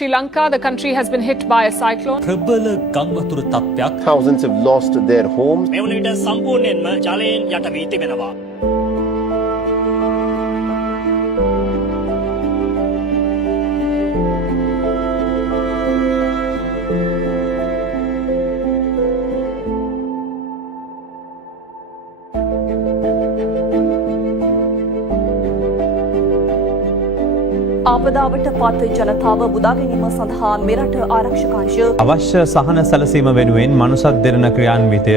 Sri Lanka, the country has been hit by a cyclone. ප්‍රබල ගංවතුර තත්ත්වයක් Thousands have lost their homes. මේ වන විට සම්පූර්ණයෙන්ම ජලයෙන් යට වී තිබෙනවා. ආපදාවට පත් ජනතාව මුදා ගැනීම සඳහා මෙරට ආරක්ෂක අංශ අවශ්‍ය සහන සැලසීම වෙනුවෙන් මනුසත් දෙරණ ක්‍රියාන්විතය